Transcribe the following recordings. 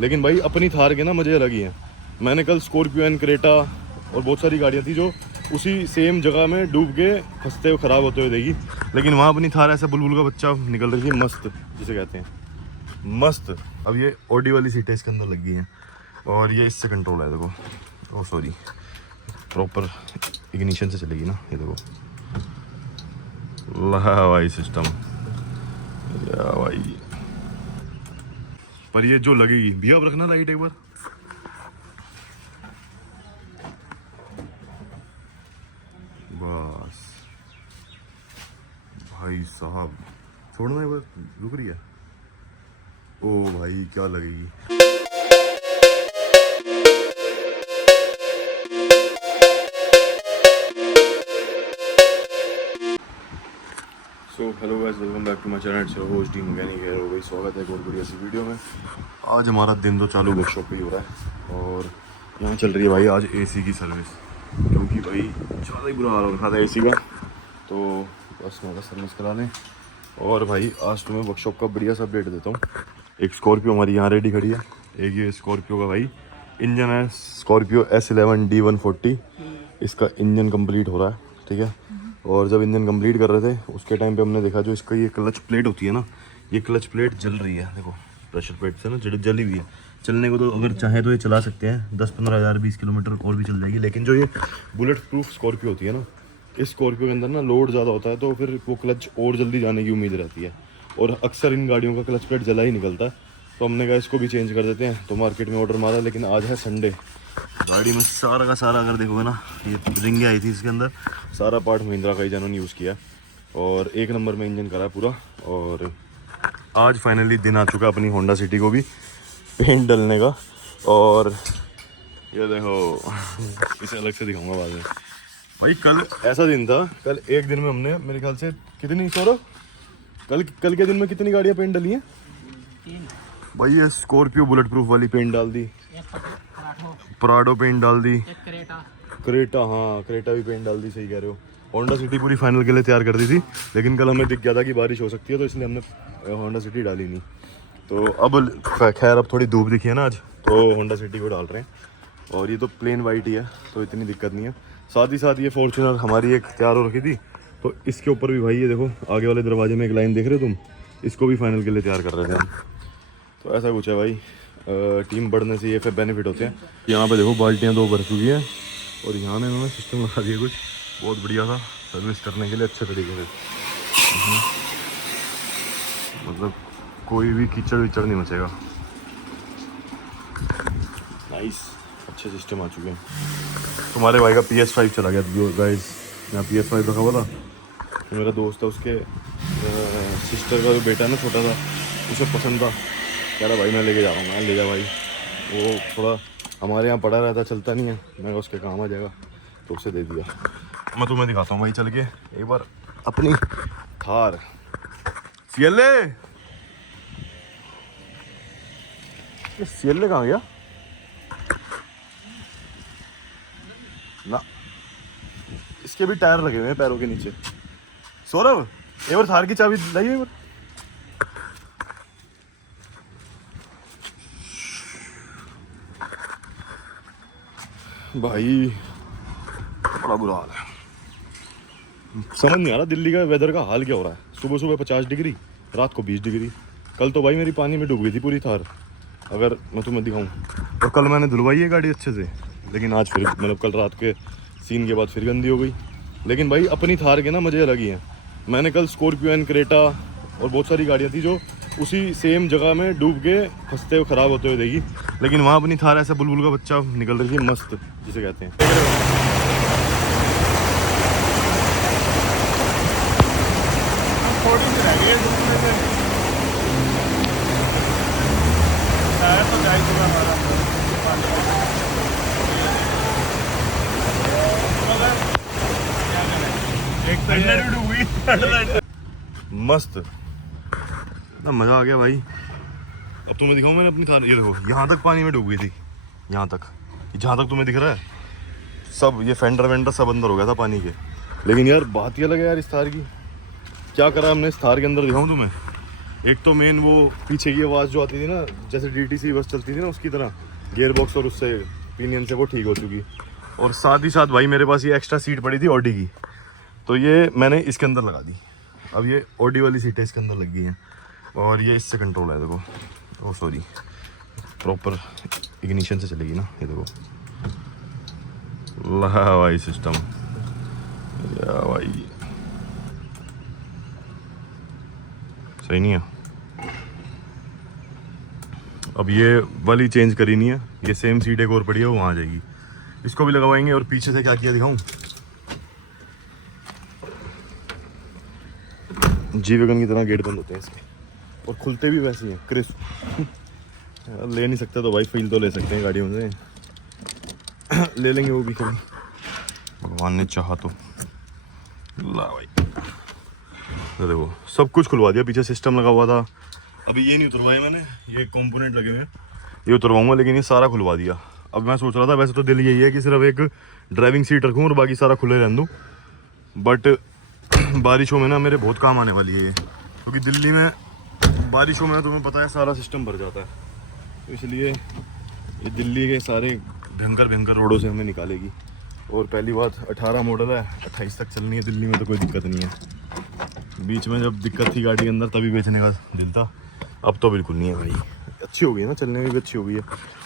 लेकिन भाई अपनी थार के ना मज़े अलग ही हैं। मैंने कल स्कॉर्पियो एंड क्रेटा और बहुत सारी गाड़ियाँ थी जो उसी सेम जगह में डूब के फंसते हुए ख़राब होते हुए देगी, लेकिन वहाँ अपनी थार ऐसा बुलबुल का बच्चा निकल रही है, मस्त जिसे कहते हैं, मस्त। अब ये ऑडी वाली सीटें इसके अंदर लग गई हैं और ये इससे कंट्रोल है, देखो। ओ सॉरी, प्रॉपर इग्निशन से चलेगी ना, ये देखो। ला भाई सिस्टम, या भाई। पर ये जो लगेगी भैया, अब रखना लाइट एक बार। बस भाई साहब, छोड़ना एक बार, रुक रही है। ओ भाई क्या लगेगी। So hello guys, welcome back to my channel. It's your host the mechanic है। भाई स्वागत है एक और बढ़िया सी वीडियो में। आज हमारा दिन तो चालू वर्कशॉप पे ही हो रहा है और यहाँ चल रही है भाई आज एसी की सर्विस, क्योंकि भाई ज़्यादा ही बुरा हाल हो रहा था एसी का, तो बस मैं सर्विस करा लें। और भाई आज तुम्हें वर्कशॉप का बढ़िया सा अपडेट देता हूँ। एक स्कॉर्पियो हमारी यहाँ रेडी खड़ी है, एक ये स्कॉर्पियो का भाई इंजन है, स्कॉर्पियो S11 D140। इसका इंजन कंप्लीट हो रहा है, ठीक है। और जब इंजन कंप्लीट कर रहे थे उसके टाइम पे हमने देखा जो इसका ये क्लच प्लेट होती है ना, ये क्लच प्लेट जल रही है, देखो प्रेशर प्लेट से ना जली हुई है। चलने को तो अगर चाहे तो ये चला सकते हैं, 10-15 हज़ार 20 किलोमीटर और भी चल जाएगी, लेकिन जो ये बुलेट प्रूफ स्कॉर्पियो होती है ना, इस स्कॉर्पियो के अंदर ना लोड ज़्यादा होता है, तो फिर वो क्लच और जल्दी जाने की उम्मीद रहती है। और अक्सर इन गाड़ियों का क्लच प्लेट जला ही निकलता है, तो हमने कहा इसको भी चेंज कर देते हैं। तो मार्केट में ऑर्डर मारा, लेकिन आज है संडे। गाड़ी में सारा का सारा अगर देखोगे ना, ये रिंग आई थी इसके अंदर, सारा पार्ट महिंद्रा का ही जिन्होंने यूज़ किया और एक नंबर में इंजन करा पूरा। और आज फाइनली दिन आ चुका अपनी होंडा सिटी को भी पेंट डलने का। और ये देखो, इसे अलग से दिखाऊंगा बाद में। भाई कल ऐसा दिन था, कल एक दिन में हमने मेरे ख्याल से कितनी, सौरभ कल के दिन में कितनी गाड़ियाँ पेंट डली हैं? भाई ये स्कॉर्पियो बुलेट प्रूफ वाली पेंट डाल दी, पराडो पेंट डाल दी, क्रेटा, हाँ क्रेटा भी पेंट डाल दी, सही कह रहे हो। होंडा सिटी पूरी फाइनल के लिए तैयार कर दी थी, लेकिन कल हमें दिख गया था कि बारिश हो सकती है, तो इसलिए हमने होंडा सिटी डाली नहीं। तो अब खैर अब थोड़ी धूप दिखी है ना आज, तो होंडा सिटी को डाल रहे हैं। और ये तो प्लेन वाइट ही है, तो इतनी दिक्कत नहीं है। साथ ही साथ ये फॉर्च्यूनर हमारी एक तैयार हो रखी थी, तो इसके ऊपर भी भाई ये देखो आगे वाले दरवाजे में एक लाइन देख रहे हो तुम, इसको भी फाइनल के लिए तैयार कर रहे थे हम। तो ऐसा कुछ है भाई, टीम बढ़ने से ये फिर बेनिफिट होते हैं। यहाँ पे देखो बाल्टियाँ 2 भर चुकी हैं और यहाँ ने उन्होंने सिस्टम लगा दिया कुछ बहुत बढ़िया था सर्विस करने के लिए अच्छे तरीके से। मतलब कोई भी कीचड़ विचड़ नहीं मचेगा। नाइस, अच्छे सिस्टम आ चुके हैं। तुम्हारे भाई का PS5 चला गया गाइस, यहाँ PS5 रखा हुआ था। मेरा दोस्त है, उसके सिस्टर का जो बेटा है ना छोटा सा, उसे पसंद था, कह रहा भाई मैं लेके जा रहा हूँ। मैं ले जा भाई, वो थोड़ा हमारे यहाँ पड़ा रहता, चलता नहीं है, मैं उसके काम आ जाएगा, तो उसे दे दिया। मैं तुम्हें दिखाता हूँ भाई चल के एक बार अपनी थार। सीएलए कहाँ गया ना, इसके भी टायर लगे हुए हैं पैरों के नीचे। सौरभ एक बार थार की चाबी लाइए एक बार। भाई बड़ा बुरा हाल है, समझ नहीं आ रहा दिल्ली का वेदर का हाल क्या हो रहा है। सुबह सुबह 50 डिग्री, रात को 20 डिग्री। कल तो भाई मेरी पानी में डूब गई थी पूरी थार, अगर मैं तुम्हें दिखाऊं। और कल मैंने धुलवाई है गाड़ी अच्छे से, लेकिन आज फिर मतलब कल रात के सीन के बाद फिर गंदी हो गई। लेकिन भाई अपनी थार के ना मज़े अलग ही हैं। मैंने कल स्कॉर्पियो एंड क्रेटा और बहुत सारी गाड़ियाँ थी जो उसी सेम जगह में डूब के फंसते हुए ख़राब होते हुए देगी, लेकिन वहाँ अपनी थार ऐसा बुलबुल का बच्चा निकल रही है, मस्त जिसे कहते हैं। मस्त ना, मज़ा आ गया भाई। अब तुम्हें दिखाऊं मैंने अपनी थार, ये देखो यहाँ तक पानी में डूब गई थी, यहाँ तक, जहाँ तक तुम्हें दिख रहा है सब ये फेंडर वेंडर सब अंदर हो गया था पानी के। लेकिन यार बात ये लगे यार इस थार की, क्या करा हमने इस थार के अंदर, दिखाऊं तुम्हें। एक तो मेन वो पीछे की आवाज़ जो आती थी ना, जैसे DTC बस चलती थी ना उसकी तरह, गियर बॉक्स और उससे पिनियन से, वो ठीक हो चुकी। और साथ ही साथ भाई मेरे पास ये एक्स्ट्रा सीट पड़ी थी ऑडी की, तो ये मैंने इसके अंदर लगा दी। अब ये ऑडी वाली सीटें इसके अंदर लग गई हैं और ये इससे कंट्रोल है, देखो। ओ सॉरी, प्रॉपर इग्निशन से चलेगी ना, ये देखो। ला भाई सिस्टम, या भाई सही नहीं है। अब ये वाली चेंज करी नहीं है, ये सेम सीट एक और पड़ी है, वो वहाँ आ जाएगी। इसको भी लगवाएंगे। और पीछे से क्या किया दिखाऊं, जी वैगन की तरह गेट बंद होते हैं इसके, और खुलते भी वैसे ही हैं क्रिस्प। ले नहीं सकते तो भाई फील तो ले सकते हैं गाड़ियों से। ले लेंगे वो भी कभी, भगवान ने चाहा तो। ला भाई, तो देखो सब कुछ खुलवा दिया। पीछे सिस्टम लगा हुआ था, अभी ये नहीं उतरवाया मैंने, ये कंपोनेंट लगे हुए हैं, ये उतरवाऊंगा। लेकिन ये सारा खुलवा दिया। अब मैं सोच रहा था, वैसे तो दिल यही है कि सिर्फ एक ड्राइविंग सीट रखूँ और बाकी सारा खुले रहने दूँ, बट बारिशों में ना मेरे बहुत काम आने वाली है ये, क्योंकि दिल्ली में बारिशों में तुम्हें पता है सारा सिस्टम भर जाता है। तो इसलिए ये दिल्ली के सारे भयंकर रोडों से हमें निकालेगी। और पहली बात 18 मॉडल है, 28 तक चलनी है दिल्ली में, तो कोई दिक्कत नहीं है। बीच में जब दिक्कत थी गाड़ी के अंदर तभी बेचने का दिल था, अब तो बिल्कुल नहीं है भाई। अच्छी हो गई ना, चलने में भी अच्छी हो गई है।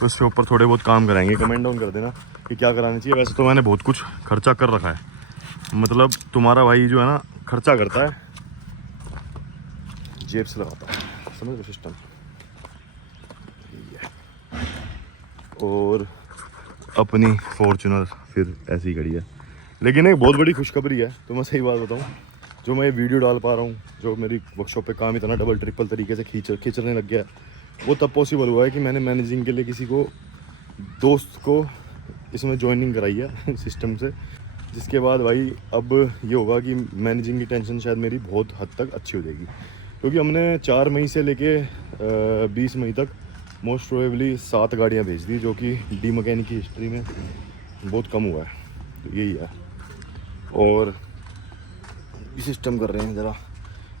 तो इसके ऊपर थोड़े बहुत काम कराएंगे, कमेंट डाउन कर देना कि क्या कराना चाहिए। वैसे तो मैंने बहुत कुछ खर्चा कर रखा है, मतलब तुम्हारा भाई जो है ना खर्चा करता है, जेब से लगाता है, समझ लो सिस्टम। और अपनी फॉर्च्यूनर फिर ऐसी खड़ी है। लेकिन एक बहुत बड़ी खुशखबरी है, तो मैं सही बात बताऊं, जो मैं ये वीडियो डाल पा रहा हूँ, जो मेरी वर्कशॉप पे काम इतना डबल ट्रिपल तरीके से खींचने लग गया है, वो तब पॉसिबल हुआ है कि मैंने मैनेजिंग के लिए किसी को, दोस्त को इसमें ज्वाइनिंग कराई है सिस्टम से। जिसके बाद भाई अब ये होगा कि मैनेजिंग की टेंशन शायद मेरी बहुत हद तक अच्छी हो जाएगी, क्योंकि हमने 4 मई से लेके 20 मई तक मोस्ट प्रोबेबली 7 गाड़ियाँ भेज दी, जो कि डी मैकेनिक की हिस्ट्री में बहुत कम हुआ है। तो यही है। और सिस्टम कर रहे हैं ज़रा।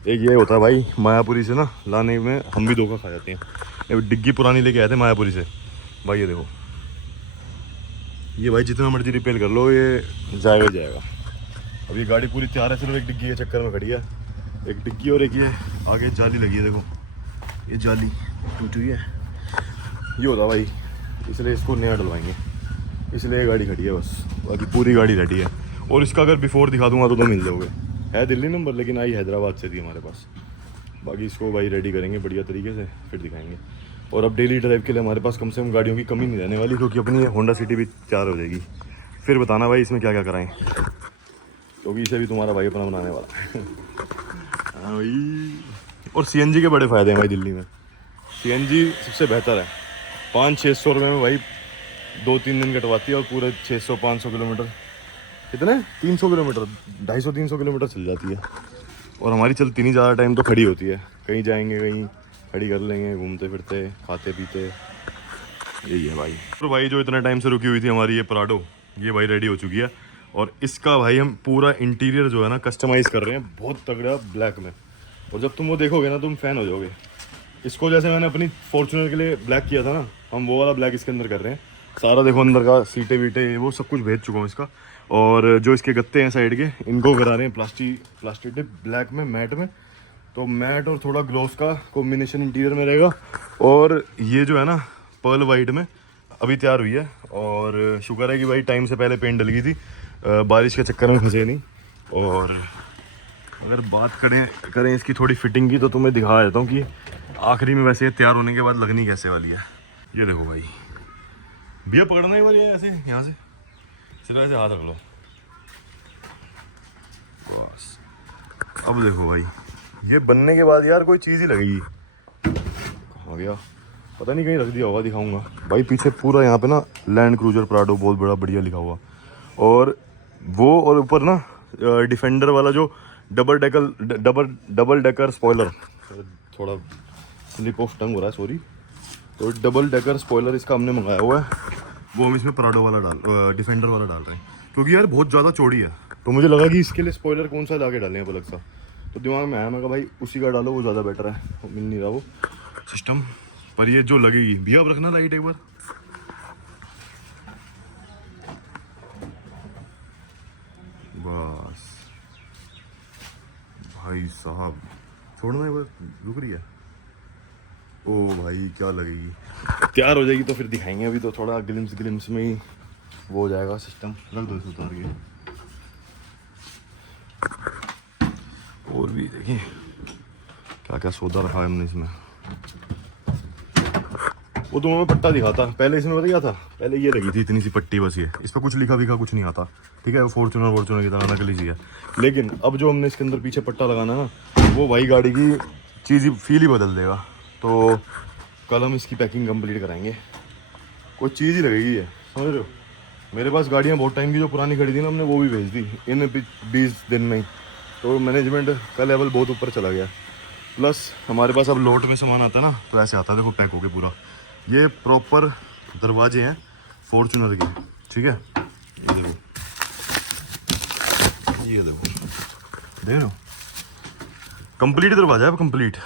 एक ये होता है भाई, मायापुरी से ना लाने में हम भी धोखा खा जाते हैं। एक डिग्गी पुरानी लेके आए थे मायापुरी से भाई, ये देखो, ये भाई जितना मर्जी रिपेयर कर लो ये जाएगा। अब ये गाड़ी पूरी तैयार है, सिर्फ एक डिग्गी के चक्कर में खड़ी है। एक डिग्गी और एक ये आगे जाली लगी है, देखो ये जाली टूटी हुई है, ये होता भाई, इसलिए इसको नया डलवाएंगे, इसलिए गाड़ी खड़ी है बस। बाकी पूरी गाड़ी रेडी है। और इसका अगर बिफोर दिखा दूंगा तो मिल जाओगे। है दिल्ली नंबर, लेकिन आई हैदराबाद से थी हमारे पास। बाकी इसको भाई रेडी करेंगे बढ़िया तरीके से, फिर दिखाएंगे। और अब डेली ड्राइव के लिए हमारे पास कम से कम गाड़ियों की कमी नहीं रहने वाली, क्योंकि अपनी होंडा सिटी भी तैयार हो जाएगी। फिर बताना भाई इसमें क्या क्या कराएं, क्योंकि इसे भी तुम्हारा भाई अपना बनाने वाला है। हाँ भाई। और CNG के बड़े फ़ायदे हैं भाई दिल्ली में। CNG सबसे बेहतर है, 500-600 रुपये में भाई 2-3 दिन कटवाती है, और पूरे 600-500 किलोमीटर, कितने 300 किलोमीटर, 250-300 किलोमीटर चल जाती है। और हमारी चलती नहीं ज़्यादा टाइम, तो खड़ी होती है, कहीं जाएंगे कहीं खड़ी कर लेंगे, घूमते फिरते खाते पीते, यही है भाई। तो भाई जो इतना टाइम से रुकी हुई थी हमारी ये पराडो, ये भाई रेडी हो चुकी है। और इसका भाई हम पूरा इंटीरियर जो है ना कस्टमाइज़ कर रहे हैं, बहुत तगड़ा ब्लैक में। और जब तुम वो देखोगे ना तुम फ़ैन हो जाओगे। इसको जैसे मैंने अपनी फॉर्च्यूनर के लिए ब्लैक किया था ना, हम वो वाला ब्लैक इसके अंदर कर रहे हैं। सारा देखो अंदर का सीटें वीटें वो सब कुछ भेज चुका हूँ इसका। और जो इसके गत्ते हैं साइड के, इनको करा रहे हैं प्लास्टिक टिप ब्लैक में, मैट में। तो मैट और थोड़ा ग्लोस का कॉम्बिनेशन इंटीरियर में रहेगा। और ये जो है ना पर्ल वाइट में अभी तैयार हुई है। और शुक्र है कि भाई टाइम से पहले पेंट डल गई थी, बारिश के चक्कर में फंसे नहीं। और अगर बात करें इसकी थोड़ी फिटिंग की, तो तुम्हें दिखा देता हूँ कि आखिरी में वैसे तैयार होने के बाद लगनी कैसे वाली है। ये देखो भाई, भैया पकड़ना ही वाली है ऐसे, यहाँ से सिर्फ ऐसे हाथ रख लो बस। अब देखो भाई, ये बनने के बाद यार कोई चीज़ ही लगेगी। कहाँ गया पता नहीं, कहीं रख दिया होगा, दिखाऊंगा भाई। पीछे पूरा यहाँ पे ना लैंड क्रूजर प्राडो बहुत बड़ा बढ़िया लिखा हुआ। और वो और ऊपर ना डिफेंडर वाला जो डबल डेकर स्पॉइलर, थोड़ा स्लिप ऑफ टंग हो रहा है सॉरी। तो डबल डेकर स्पॉइलर इसका हमने मंगाया हुआ है। वो हम इसमें प्राडो वाला डिफेंडर वाला डाल रहे हैं, क्योंकि यार बहुत ज़्यादा चौड़ी है। तो मुझे लगा कि इसके लिए स्पॉइलर कौन सा लाके डालें अब अलग सा, तो दिमाग में आया, मैं कहा भाई उसी का डालो, वो ज़्यादा बेटर है। वो मिल नहीं रहा वो सिस्टम, पर ये जो लगेगी भैया, अब रखना लाइट एक बार। बस भाई साहब, छोड़ना एक बार, रुक रही है। ओ भाई क्या लगेगी, तैयार हो जाएगी तो फिर दिखाएंगे। अभी तो थोड़ा ग्लिम्स में ही वो हो जाएगा सिस्टम। रख दो इसे उतार के। और भी देखिए क्या क्या सौदा रखा है हमने इसमें। वो तो मैं पट्टा दिखाता पहले, इसमें पता क्या था, पहले ये लगी थी इतनी सी पट्टी, बस ये, इस पर कुछ लिखा विखा कुछ नहीं आता, ठीक है, फॉर्चूनर की तरह नकली सी है। लेकिन अब जो हमने इसके अंदर पीछे पट्टा लगाना है ना, वो भाई गाड़ी की चीज़ ही फील ही बदल देगा। तो कल हम इसकी पैकिंग कंप्लीट कराएंगे, कोई चीज़ ही लगेगी है, समझ रहे हो। मेरे पास गाड़ियाँ बहुत टाइम की जो पुरानी खड़ी थी ना, हमने वो भी भेज दी इन 20 दिन में ही। तो मैनेजमेंट का लेवल बहुत ऊपर चला गया। प्लस हमारे पास अब लोट में सामान आता है ना, तो ऐसे आता है, देखो पैक होके पूरा। ये प्रॉपर दरवाजे हैं फॉर्चूनर के, ठीक है। ये देखो देख रहे हो, कंप्लीट दरवाजा है, कंप्लीट,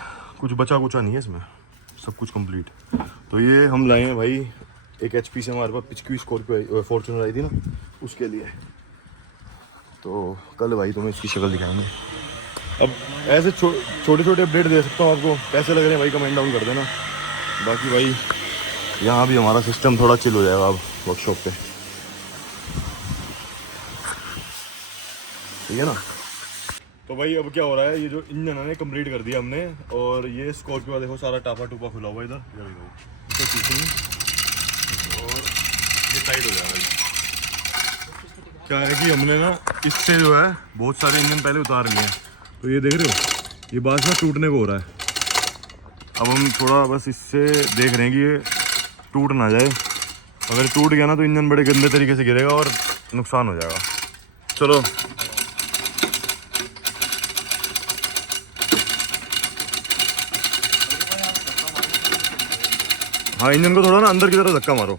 कुछ बचा कुचा नहीं है इसमें, सब कुछ कंप्लीट। तो ये हम लाए हैं भाई एक HP से, हमारे पास पिछकी स्कॉर्पियो फॉर्चूनर आई थी ना, उसके लिए। तो कल भाई तुम्हें इसकी शक्ल दिखाएंगे। अब ऐसे छोटे छोटे अपडेट दे सकता हूँ आपको, कैसे लग रहे हैं भाई कमेंट डाउन कर देना। बाकी भाई यहाँ भी हमारा सिस्टम थोड़ा चिल हो जाएगा अब वर्कशॉप पे, ठीक है ना। तो भाई अब क्या हो रहा है, ये जो इंजन है कंप्लीट कर दिया हमने, और ये स्कॉर्पियो देखो सारा टापा टूपा खुला हुआ इधर, इसे खींचेंगे और ये टाइट हो जाएगा। क्या है कि हमने ना इससे जो है बहुत सारे इंजन पहले उतार लिए हैं, तो ये देख रहे हो ये बात ना टूटने को हो रहा है। अब हम थोड़ा बस इससे देख रहे हैं कि ये टूट ना जाए, अगर टूट गया ना तो इंजन बड़े गंदे तरीके से गिरेगा और नुकसान हो जाएगा। चलो हाँ, इंजन को थोड़ा ना अंदर की तरफ धक्का मारो।